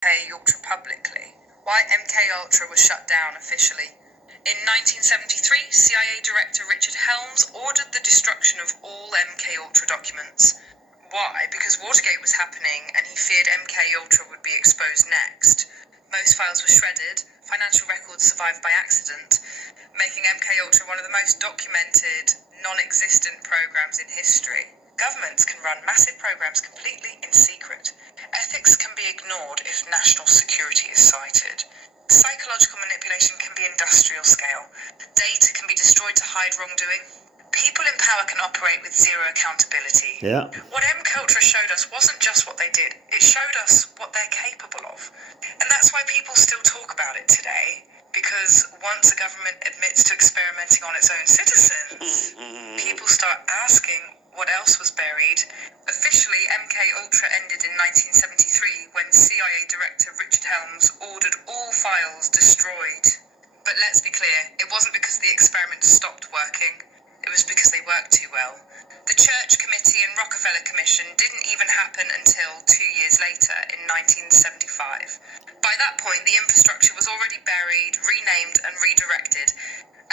MKUltra publicly. Why MKUltra was shut down officially. In 1973, CIA Director Richard Helms ordered the destruction of all MKUltra documents. Why? Because Watergate was happening and he feared MKUltra would be exposed next. Most files were shredded, financial records survived by accident, making MKUltra one of the most documented, non-existent programs in history. Governments can run massive programs completely in secret. Ethics can be ignored if national security is cited. Psychological manipulation can be industrial scale. Data can be destroyed to hide wrongdoing. People in power can operate with zero accountability. Yeah. What MKUltra showed us wasn't just what they did, it showed us what they're capable of. And that's why people still talk about it today, because once a government admits to experimenting on its own citizens, people start asking what else was buried. Officially, MKUltra ended in 1973 when CIA Director Richard Helms ordered all files destroyed. But let's be clear, it wasn't because the experiment stopped working. It was because they worked too well. The Church Committee and Rockefeller Commission didn't even happen until 2 years later, in 1975. By that point, the infrastructure was already buried, renamed and redirected.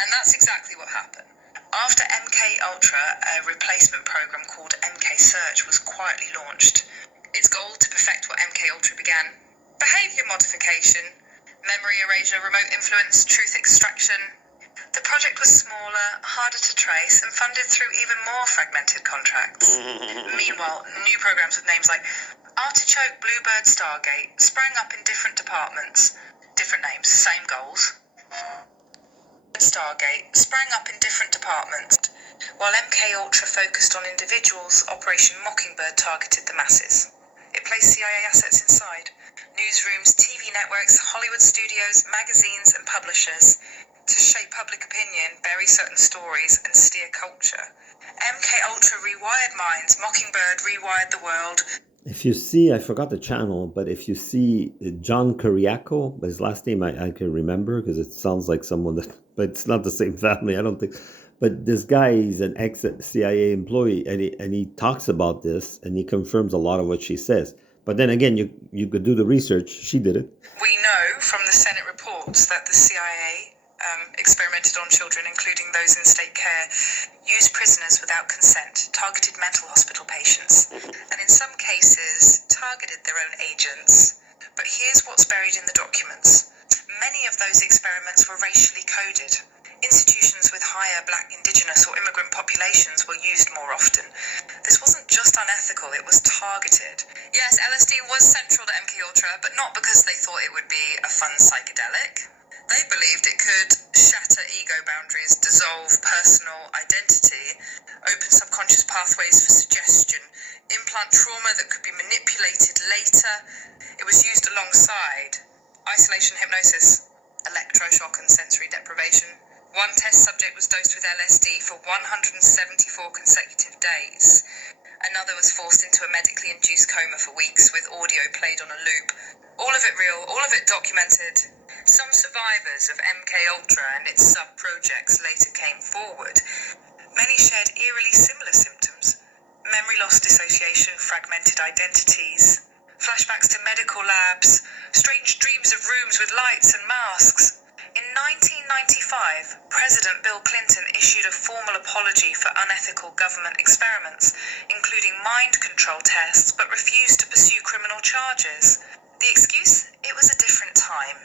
And that's exactly what happened. After MKUltra, a replacement program called MKSearch was quietly launched. Its goal to perfect what MKUltra began: behavior modification, memory erasure, remote influence, truth extraction. The project was smaller, harder to trace, and funded through even more fragmented contracts. Meanwhile, new programs with names like Artichoke, Bluebird, Stargate sprang up in different departments. Different names, same goals. Stargate sprang up in different departments. While MKUltra focused on individuals, Operation Mockingbird targeted the masses. It placed CIA assets inside newsrooms, TV networks, Hollywood studios, magazines, and publishers to shape public opinion, bury certain stories, and steer culture. MKUltra rewired minds. Mockingbird rewired the world. If you see, I forgot the channel, but if you see John Kiriakou, but his last name I can remember because it sounds like someone that, but it's not the same family, I don't think. But this guy, he's an ex-CIA employee, and he talks about this, and he confirms a lot of what she says. But then again, you could do the research. She did it. We know from the Senate reports that the CIA experimented on children, including those in state care, used prisoners without consent, targeted mental hospital patients, and in some cases targeted their own agents. But here's what's buried in the documents. Many of those experiments were racially coded. Institutions with higher Black, Indigenous or immigrant populations were used more often. This wasn't just unethical, it was targeted. Yes, LSD was central to MKUltra, but not because they thought it would be a fun psychedelic. They believed it could shatter ego boundaries, dissolve personal identity, open subconscious pathways for suggestion, implant trauma that could be manipulated later. It was used alongside isolation hypnosis, electroshock and sensory deprivation. One test subject was dosed with LSD for 174 consecutive days. Another was forced into a medically induced coma for weeks with audio played on a loop. All of it real, all of it documented. Some survivors of MKUltra and its sub-projects later came forward. Many shared eerily similar symptoms: memory loss, dissociation, fragmented identities, flashbacks to medical labs, strange dreams of rooms with lights and masks. In 1995, President Bill Clinton issued a formal apology for unethical government experiments, including mind control tests, but refused to pursue criminal charges. The excuse? It was a different time.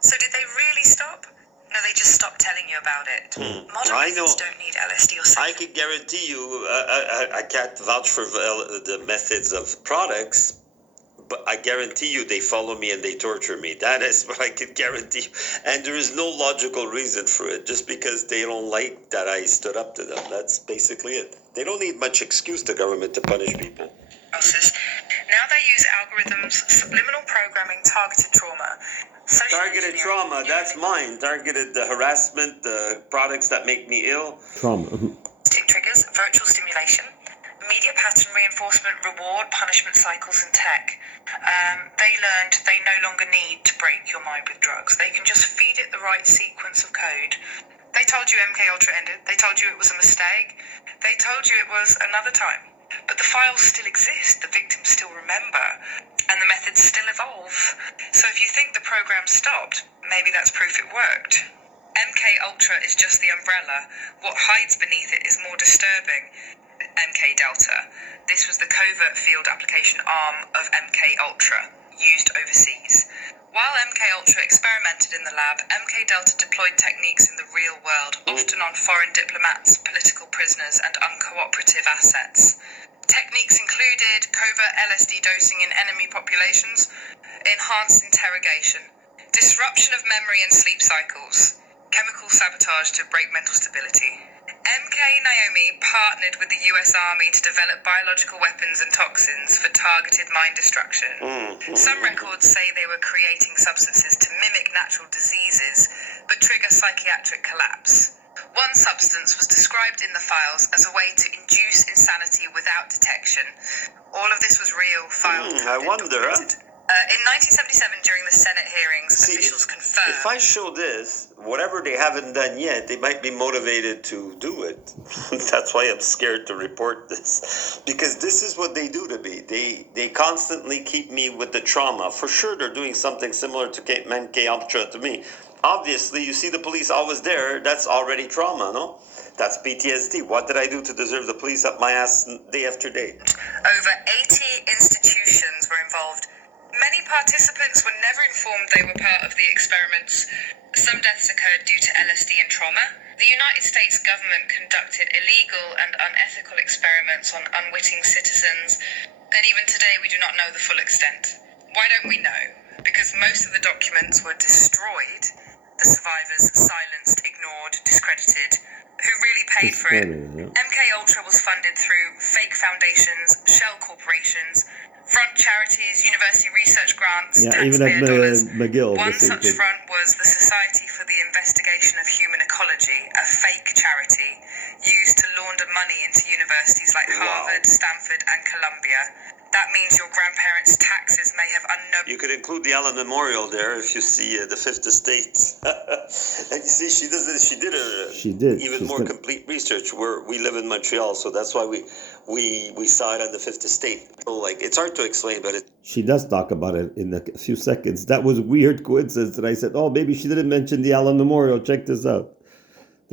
So did they really stop? No, they just stopped telling you about it. Modern methods don't need LSD or something. I can guarantee you, I can't vouch for the methods of products, but I guarantee you they follow me and they torture me. That is what I can guarantee. And there is no logical reason for it, just because they don't like that I stood up to them. That's basically it. They don't need much excuse, the government, to punish people. Now they use algorithms, subliminal programming, targeted trauma. Targeted trauma, that's mine. Targeted the harassment, the products that make me ill. Trauma. Stick triggers, virtual stimulation, media pattern reinforcement, reward, punishment cycles, and tech. They learned they no longer need to break your mind with drugs. They can just feed it the right sequence of code. They told you MKUltra ended. They told you it was a mistake. They told you it was another time. But the files still exist, the victims still remember, and the methods still evolve. So if you think the program stopped, maybe that's proof it worked. MK Ultra is just the umbrella. What hides beneath it is more disturbing. MK Delta. This was the covert field application arm of MK Ultra, used overseas. While MK Ultra experimented in the lab, MK Delta deployed techniques in the real world, often on foreign diplomats, political prisoners, and uncooperative assets. Techniques included covert LSD dosing in enemy populations, enhanced interrogation, disruption of memory and sleep cycles, chemical sabotage to break mental stability. MK Naomi partnered with the US Army to develop biological weapons and toxins for targeted mind destruction. Some records say they were creating substances to mimic natural diseases, but trigger psychiatric collapse. One substance was described in the files as a way to induce insanity without detection. All of this was real, filed, I wonder, documented. In 1977, during the Senate hearings, officials confirmed... If I show this, whatever they haven't done yet, they might be motivated to do it. That's why I'm scared to report this. Because this is what they do to me. They constantly keep me with the trauma. For sure, they're doing something similar to MK Ultra to me. Obviously, you see the police always there. That's already trauma, no? That's PTSD. What did I do to deserve the police up my ass day after day? Over 80 institutions were involved. Many participants were never informed they were part of the experiments. Some deaths occurred due to LSD and trauma. The United States government conducted illegal and unethical experiments on unwitting citizens, and even today we do not know the full extent. Why don't we know? Because most of the documents were destroyed, the survivors silenced, ignored, discredited. Who really paid for it? MK Ultra was funded through fake foundations, shell corporations, front charities, university research grants, taxpayer dollars. McGill. One such front was the Society for the Investigation of Human Ecology, a fake charity used to launder money into universities like Harvard, Stanford, and Columbia. That means your grandparents' taxes may have unknown. You could include the Allen Memorial there if you see the Fifth Estate. And you see, she did even more complete research. We live in Montreal, so that's why we saw it on the Fifth Estate. So, it's hard to explain, but she does talk about it in a few seconds. That was a weird coincidence, and I said, "Oh, maybe she didn't mention the Allen Memorial. Check this out."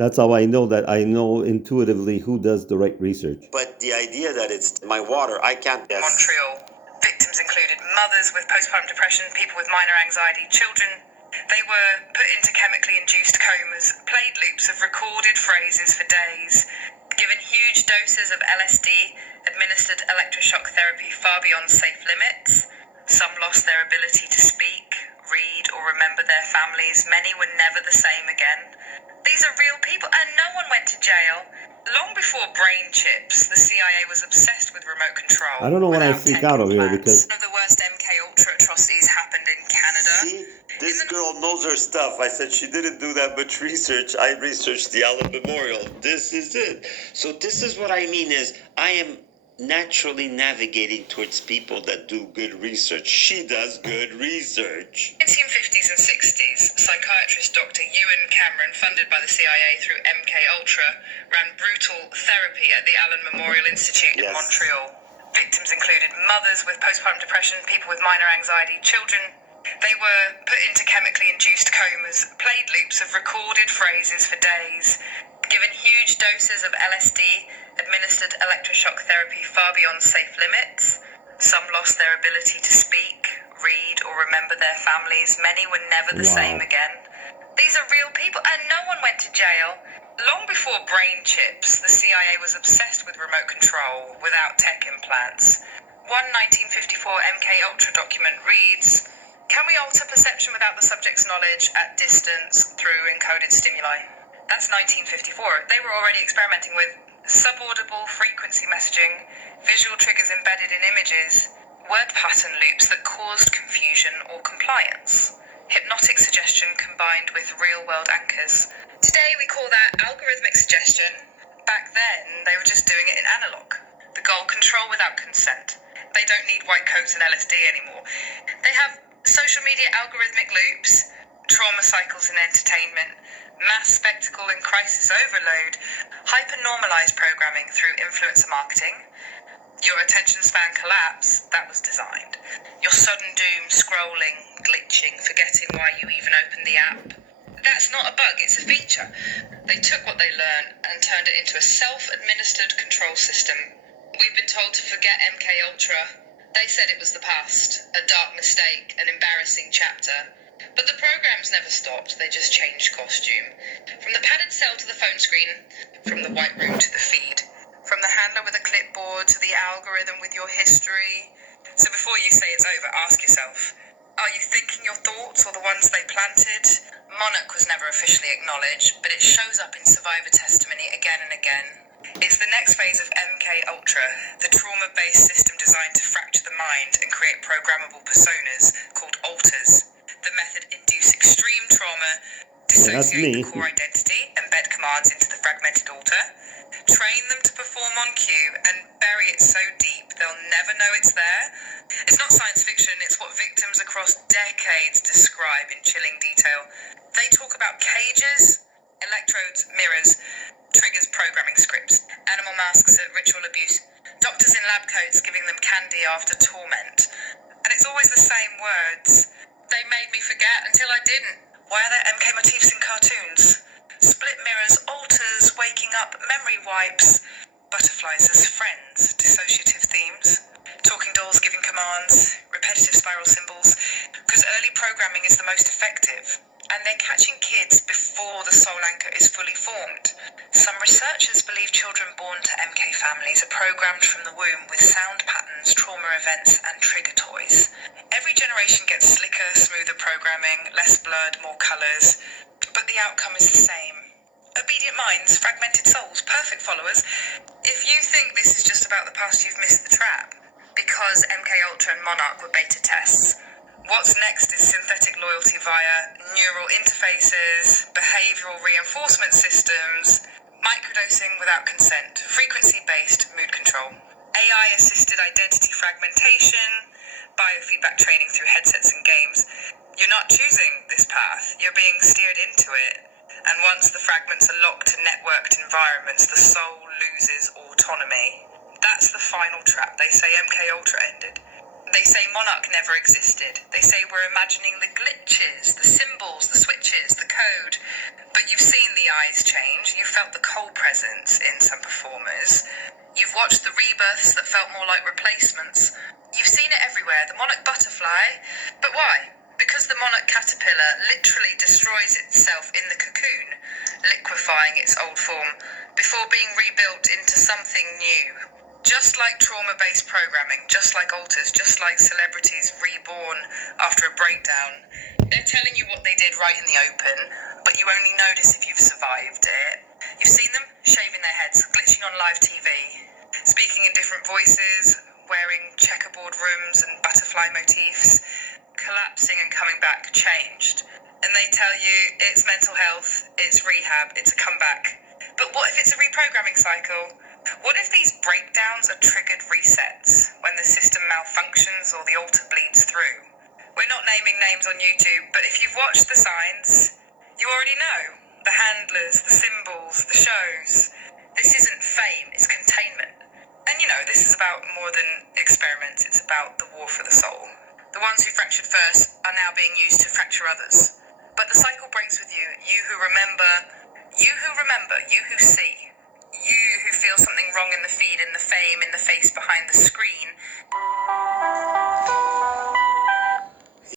That's how I know that I know intuitively who does the right research. But the idea that it's my water, I can't guess. Montreal. Victims included mothers with postpartum depression, people with minor anxiety, children. They were put into chemically induced comas, played loops of recorded phrases for days, given huge doses of LSD, administered electroshock therapy far beyond safe limits. Some lost their ability to speak, read, or remember their families. Many were never the same again. These are real people, and no one went to jail. Long before brain chips, the CIA was obsessed with remote control. I don't know when I freak out over here because... One of the worst MK Ultra atrocities happened in Canada. See? This girl knows her stuff. I said she didn't do that much research. I researched the Allen Memorial. This is it. So this is what I mean is I am naturally navigating towards people that do good research. She does good research. 1950s and 60s, psychiatrist Dr. Ewan Cameron, funded by the CIA through MK Ultra, ran brutal therapy at the Allen Memorial Institute in Montreal. Victims included mothers with postpartum depression, people with minor anxiety, children. They were put into chemically induced comas, played loops of recorded phrases for days, given huge doses of LSD, administered electroshock therapy far beyond safe limits. Some lost their ability to speak, read, or remember their families. Many were never the same again. These are real people, and no one went to jail. Long before brain chips, the CIA was obsessed with remote control without tech implants. One 1954 MK Ultra document reads, "Can we alter perception without the subject's knowledge at distance through encoded stimuli?" That's 1954. They were already experimenting with subaudible frequency messaging, visual triggers embedded in images, word pattern loops that caused confusion or compliance, hypnotic suggestion combined with real-world anchors. Today we call that algorithmic suggestion. Back then, they were just doing it in analog. The goal, control without consent. They don't need white coats and LSD anymore. They have social media algorithmic loops, trauma cycles in entertainment, mass spectacle and crisis overload, hyper-normalized programming through influencer marketing, Your attention span collapse, that was designed. Your sudden doom, scrolling, glitching, forgetting why you even opened the app. That's not a bug, it's a feature. They took what they learned and turned it into a self-administered control system. We've been told to forget MK Ultra. They said it was the past, a dark mistake, an embarrassing chapter. But the programs never stopped, they just changed costume. From the padded cell to the phone screen, from the white room to the feed. From the handler with a clipboard to the algorithm with your history. So before you say it's over, ask yourself, are you thinking your thoughts or the ones they planted? Monarch was never officially acknowledged, but it shows up in survivor testimony again and again. It's the next phase of MK Ultra, the trauma-based system designed to fracture the mind and create programmable personas called alters. The method induce extreme trauma, dissociate the core identity, embed commands into the fragmented alter, train them to perform on cue, and bury it so deep they'll never know it's there. It's not science fiction, it's what victims across decades describe in chilling detail. They talk about cages, electrodes, mirrors, triggers programming scripts, animal masks at ritual abuse, doctors in lab coats giving them candy after torment. And it's always the same words. They made me forget until I didn't. Why are there MK motifs in cartoons? Split mirrors, alters, waking up, memory wipes, butterflies as friends, dissociative themes, talking dolls giving commands, repetitive spiral symbols, because early programming is the most effective, and they're catching kids before the soul anchor is fully formed. Some researchers believe children born to MK families are programmed from the womb with sound patterns, trauma events, and trigger toys. Every generation gets slicker, smoother programming, less blurred, more colours, but the outcome is the same. Obedient minds, fragmented souls, perfect followers. If you think this is just about the past, you've missed the trap. Because MK Ultra and Monarch were beta tests. What's next is synthetic loyalty via neural interfaces, behavioural reinforcement systems, microdosing without consent, frequency-based mood control, AI-assisted identity fragmentation, biofeedback training through headsets and games. You're not choosing this path, you're being steered into it. And once the fragments are locked to networked environments, the soul loses autonomy. That's the final trap. They say MK Ultra ended. They say Monarch never existed. They say we're imagining the glitches, the symbols, the switches, the code. But you've seen the eyes change. You've felt the cold presence in some performers. You've watched the rebirths that felt more like replacements. You've seen it everywhere. The Monarch butterfly. But why? Because the Monarch caterpillar literally destroys itself in the cocoon, liquefying its old form, before being rebuilt into something new. Just like trauma-based programming, just like alters, just like celebrities reborn after a breakdown, they're telling you what they did right in the open, but you only notice if you've survived it. You've seen them shaving their heads, glitching on live TV, speaking in different voices, wearing checkerboard rooms and butterfly motifs, collapsing and coming back changed. And they tell you it's mental health, it's rehab, it's a comeback. But what if it's a reprogramming cycle? What if these breakdowns are triggered resets when the system malfunctions or the alter bleeds through? We're not naming names on YouTube, but if you've watched the signs, you already know. The handlers, the symbols, the shows. This isn't fame, it's containment. And you know, this is about more than experiments, it's about the war for the soul. The ones who fractured first are now being used to fracture others. But the cycle breaks with you, you who remember, you who see. You who feel something wrong in the feed, in the fame, in the face behind the screen.